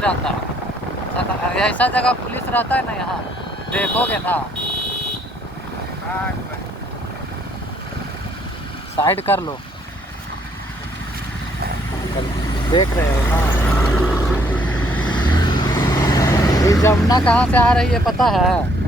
रहता है। ऐसा जगह पुलिस रहता है ना, यहाँ देखोगे ना। साइड कर लो, देख रहे हो ना। ये जमुना कहाँ से आ रही है पता है?